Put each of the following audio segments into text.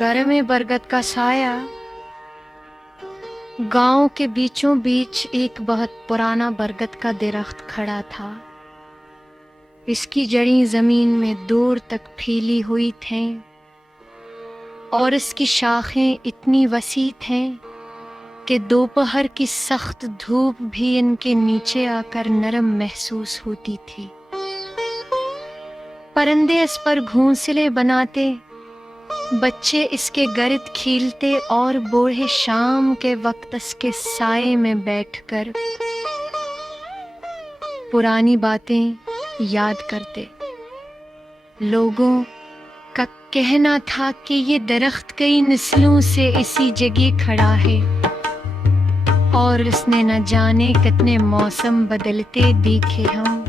घर में बरगद का साया। गांव के बीचों बीच एक बहुत पुराना बरगद का दरख्त खड़ा था। इसकी जड़ें जमीन में दूर तक फैली हुई थीं और इसकी शाखें इतनी वसी थीं कि दोपहर की सख्त धूप भी इनके नीचे आकर नरम महसूस होती थी। परिंदे इस पर घोंसले बनाते, बच्चे इसके गिर्द खेलते और बूढ़े शाम के वक्त इसके साए में बैठकर पुरानी बातें याद करते। लोगों का कहना था कि ये दरख्त कई नस्लों से इसी जगह खड़ा है और इसने न जाने कितने मौसम बदलते देखे हम।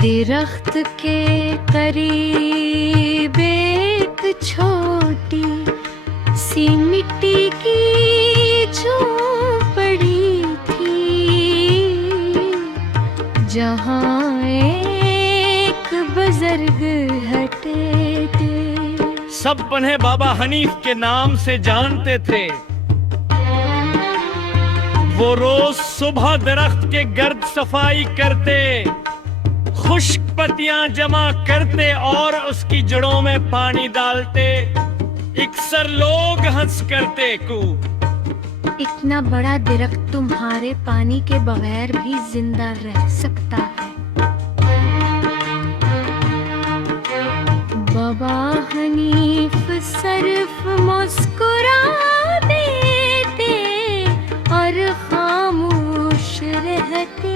दरख्त के करीब एक छोटी सी मिट्टी की झोपड़ी थी, जहाँ एक बुजुर्ग हटे थे। सब उन्हें बाबा हनीफ के नाम से जानते थे। वो रोज सुबह दरख्त के गर्द सफाई करते, खुश्क पत्तियां जमा करते और उसकी जड़ों में पानी डालते। अक्सर लोग हंस करते खूब, इतना बड़ा दरख्त तुम्हारे पानी के बगैर भी जिंदा रह सकता है। बाबा हनीफ सिर्फ मुस्कुरा देते और खामोश रहते।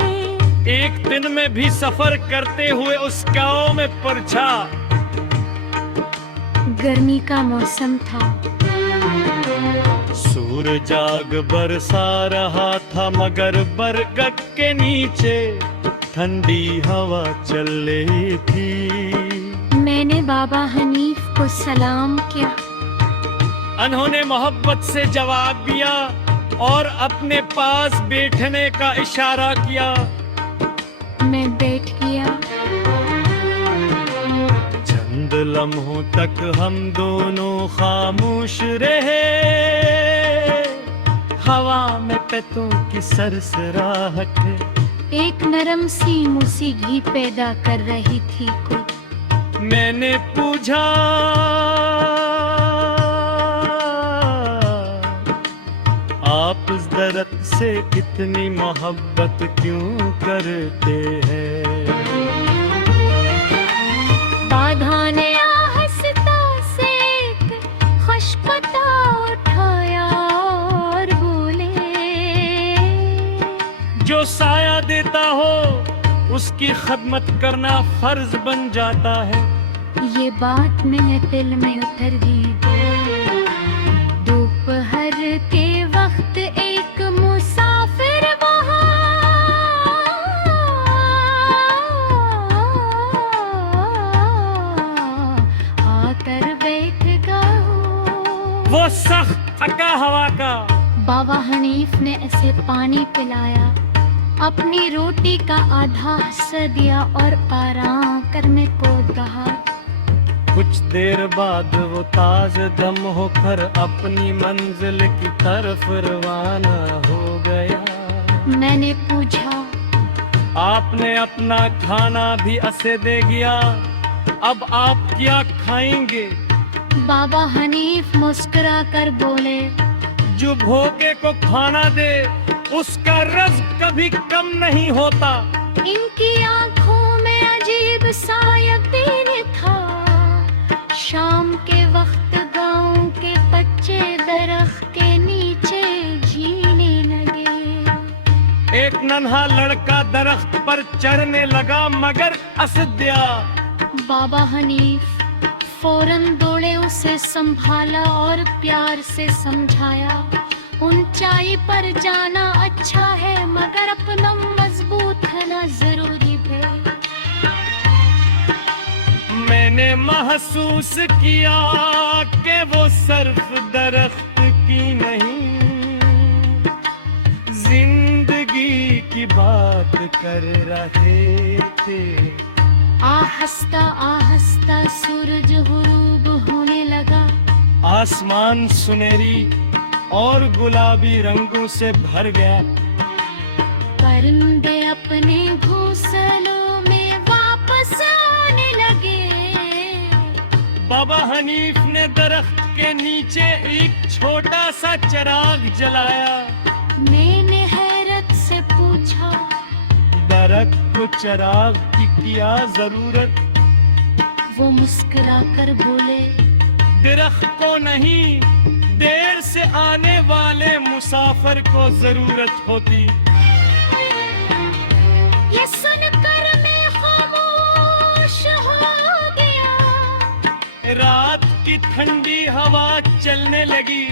एक दिन में भी सफर करते हुए उस गांव में पहुंचा। गर्मी का मौसम था। सूरज आग बरसा रहा था, मगर बरगद के नीचे ठंडी हवा चल रही थी। मैंने बाबा हनीफ को सलाम किया। उन्होंने मोहब्बत से जवाब दिया और अपने पास बैठने का इशारा किया। मैं बैठ गया। चंद लम्हों तक हम दोनों खामोश रहे। हवा में पत्तों की सरसराहट एक नरम सी मौसीकी पैदा कर रही थी कोई। मैंने पूछा, आप इस दरख्त से इतनी मोहब्बत क्यों करते हैं? बाधा ने आहिस्ता से एक खुश पत्ता उठाया और बोले, जो साया देता हो उसकी खदमत करना फर्ज बन जाता है। ये बात मेरे दिल में उतर गई। दोपहर के वक्त एक मुसाफिर वहाँ आकर बैठ गया। वो सख्त थका हवा का। बाबा हनीफ ने इसे पानी पिलाया, अपनी रोटी का आधा हिस्सा दिया और आराम करने को कहा। कुछ देर बाद वो ताज़ दम होकर अपनी मंजिल की तरफ रवाना हो गया। मैंने पूछा, आपने अपना खाना भी असे दे गया, अब आप क्या खाएंगे? बाबा हनीफ मुस्कुरा कर बोले, जो भूखे को खाना दे उसका रज़्क कभी कम नहीं होता। इनकी आंखों में अजीब सा यकीन था। शाम के वक्त गांव के बच्चे दरख्त के नीचे झीलने लगे। एक नन्हा लड़का दरख्त पर चढ़ने लगा, मगर असद्या। बाबा हनीफ फौरन दौड़े, उसे संभाला और प्यार से समझाया। ऊंचाई पर जाना अच्छा है, मगर अपना मजबूत होना जरूरी है। मैंने महसूस किया कि वो सिर्फ दरख्त की नहीं कर रहे थे। आहिस्ता आहिस्ता सूरज गुरूब होने लगा। आसमान सुनहरी और गुलाबी रंगों से भर गया। परिंदे अपने घोंसलों में वापस आने लगे। बाबा हनीफ ने दरख्त के नीचे एक छोटा सा चिराग जलाया। मैंने हैरत से पूछा, दरख्त को चिराग की क्या जरूरत? वो मुस्कुराकर बोले, दरख्त को नहीं, देर से आने वाले मुसाफिर को जरूरत होती। ये सुनकर मैं खामोश हो गया। रात की ठंडी हवा चलने लगी।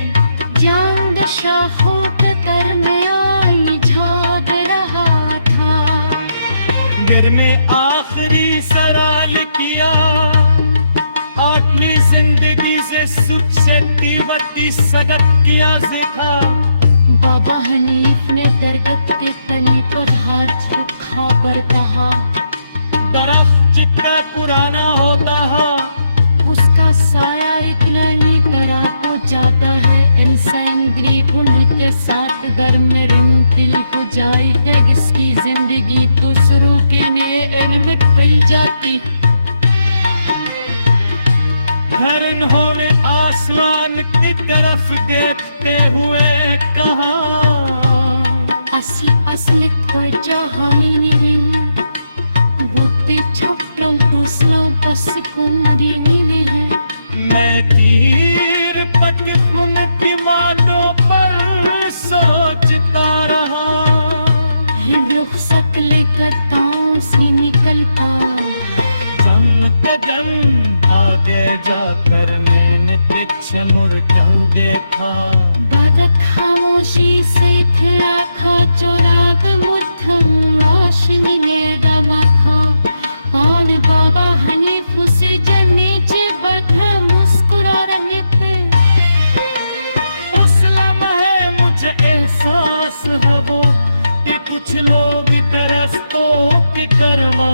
चांद शाखों के दरमियान झाड़ रहा था। घर में आखिरी सवाल किया, अपनी जिंदगी से सुख से तीवती सगत किया सीखा। बाबा हनीफ ने दरगत के तने पर हाथ रखा पर कहा, दरख्त जितना पुराना होता है, उसका साया इतना नहीं बड़ा हो जाता है। इंसान गरीबों के साथ घर में रिंतिल हो जाए है। इसकी जिंदगी दूसरों के लिए इनमें पी जाती। फिर इन्होंने आसमान की तरफ देखते हुए कहा, असली वजह हमें बुद्धि छोटों दूसरों बस कुंदी मिले हैं। मैं तीर पटकुन की मानों पर सोचता रहा। रुखसत लेकर गाँव से निकल पा। कदम आगे जाकर मैंने पीछे मुड़ कर देखा। बादक खामोशी से खिला था जो राग मुद्धम रोशनी में दबा था। और बाबा हनीफ उसे जो नीचे बैठा मुस्कुरा रहे थे। उस लम्हे मुझे एहसास है वो कि कुछ लोग तरसतों की करवा